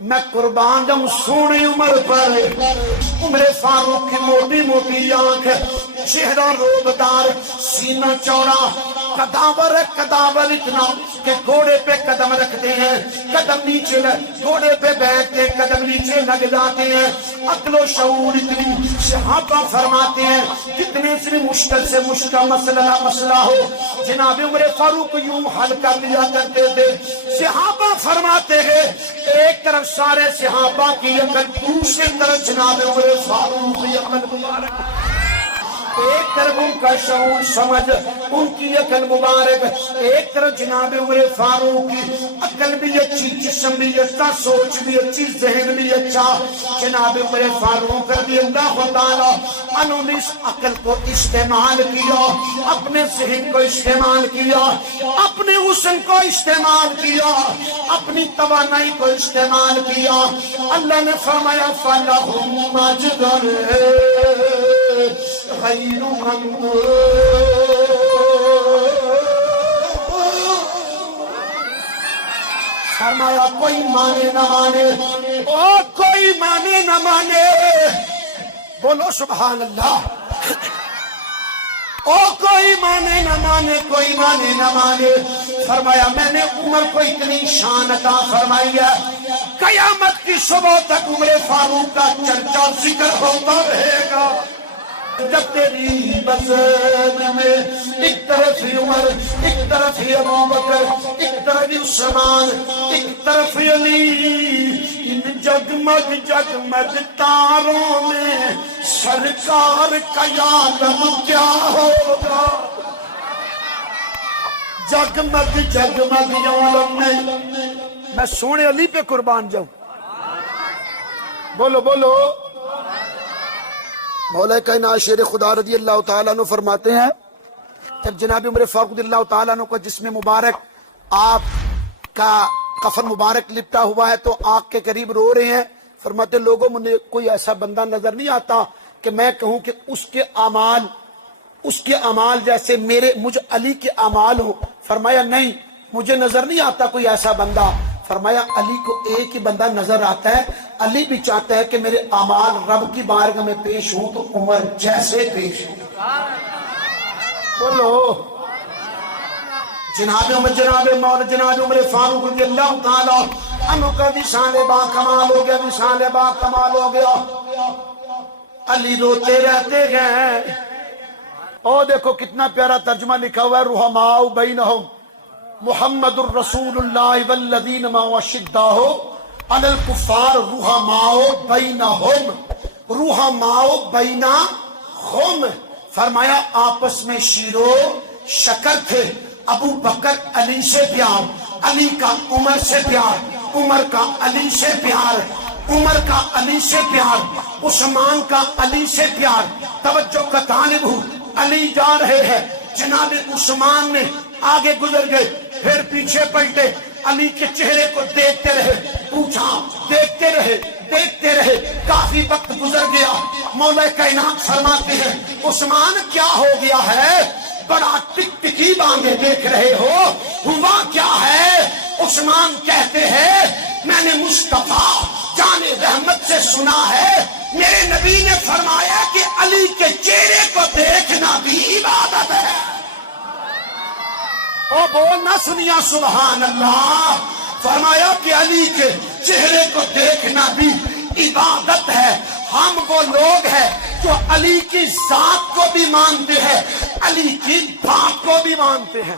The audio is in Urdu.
میں قربان جاؤں سونی عمر پر. عمر فاروق کی موٹی موٹی آنکھ, چہرہ روبدار, سینہ چوڑا, قداور ہے کداور اتنا کہ گھوڑے پہ قدم رکھتے ہیں, قدم نیچے گھوڑے پہ بیٹھتے ہیں, قدم نیچے لگ جاتے ہیں. عقل و شعور اتنی. صحابہ فرماتے ہیں کتنے سے مشکل مسئلہ ہو جناب عمر فاروق یوں حل کر لیا کرتے تھے. صحابہ فرماتے ہیں ایک طرف سارے صحابہ کی عقل, دوسری طرف جناب عمر فاروق کی عقل مبارک. ایک طرف ان کا شعور سمجھ, ان کی عقل مبارک, ایک طرف جناب عمر فاروق کی عقل بھی اچھی, جسم بھی اچھا, سوچ بھی اچھی, ذہن بھی اچھا. جناب عمر فاروق رضی اللہ تعالیٰ عنہ نے اس عقل کو استعمال کیا, اپنے ذہن کو استعمال کیا, اپنے حسن کو استعمال کیا, اپنی توانائی کو استعمال کیا. اللہ نے فرمایا فَلَهُمْ أَجْرٌ غیر ممنون. فرمایا کوئی مانے نہ مانے, او کوئی مانے نہ مانے, بولو سبحان اللہ. او کوئی مانے نہ مانے, کوئی مانے نہ مانے. فرمایا میں نے عمر کو اتنی شان عطا فرمائی ہے, قیامت کی صبح تک عمر فاروق کا چرچا ذکر ہوتا رہے گا. جب تیری بزن میں ایک طرف ہی عمر, ایک طرف ہی ابو بکر, ایک طرف ہی عثمان, ایک طرف ہی علی, ان جگمگ جگمگ تاروں میں سرکار کا عالم کیا ہوگا. جگمگ جگمگ عالم میں سونے علی پہ قربان جاؤں. بولو بولو. مولا کائنات شیر خدا رضی اللہ تعالیٰ عنہ فرماتے ہیں جب جناب عمر فاروق رضی اللہ تعالیٰ عنہ کا جسم مبارک آپ کا کفن مبارک لپٹا ہوا ہے تو آنکھ کے قریب رو رہے ہیں. فرماتے لوگوں مجھے کوئی ایسا بندہ نظر نہیں آتا کہ میں کہوں کہ اس کے اعمال جیسے مجھ علی کے اعمال ہو. فرمایا نہیں, مجھے نظر نہیں آتا کوئی ایسا بندہ. فرمایا علی کو ایک ہی بندہ نظر آتا ہے, علی بھی چاہتا ہے کہ میرے اعمال رب کی بارگاہ میں پیش ہوں تو عمر جیسے پیش ہوں. بولو. جناب عمر فاروق رضی اللہ تعالیٰ عنہ کا نشان با کمال ہو گیا, نشان با کمال ہو گیا. علی روتے رہتے ہیں. او دیکھو کتنا پیارا ترجمہ لکھا ہوا ہے, رحماء بینہم محمد الرسول اللہ والذین معہ اشداء علی الکفار رحماء بینہم. رحماء بینہم فرمایا آپس میں شیرو شکر تھے. ابو بکر علی سے پیار, علی کا عمر سے پیار, عمر کا علی سے پیار, عمر کا علی سے پیار, عثمان کا علی سے پیار. توجہ کا طالب ہوں, علی جا رہے ہیں, جناب عثمان نے آگے گزر گئے, پھر پیچھے پلٹے, علی کے چہرے کو دیکھتے رہے, پوچھا, دیکھتے رہے, کافی وقت گزر گیا. مولا کائنات فرماتے ہیں عثمان کیا ہو گیا ہے, بڑا ٹک ٹکی باندھے دیکھ رہے ہو, ہوا کیا ہے. عثمان کہتے ہیں میں نے مصطفیٰ جان رحمت سے سنا ہے میرے نبی نے فرمایا کہ علی کے چہرے کو دیکھنا بھی عبادت ہے. او بولنا سنیا سبحان اللہ. فرمایا کہ علی کے چہرے کو دیکھنا بھی عبادت ہے. ہم وہ لوگ ہیں جو علی کی ذات کو بھی مانتے ہیں, علی کی بات کو بھی مانتے ہیں.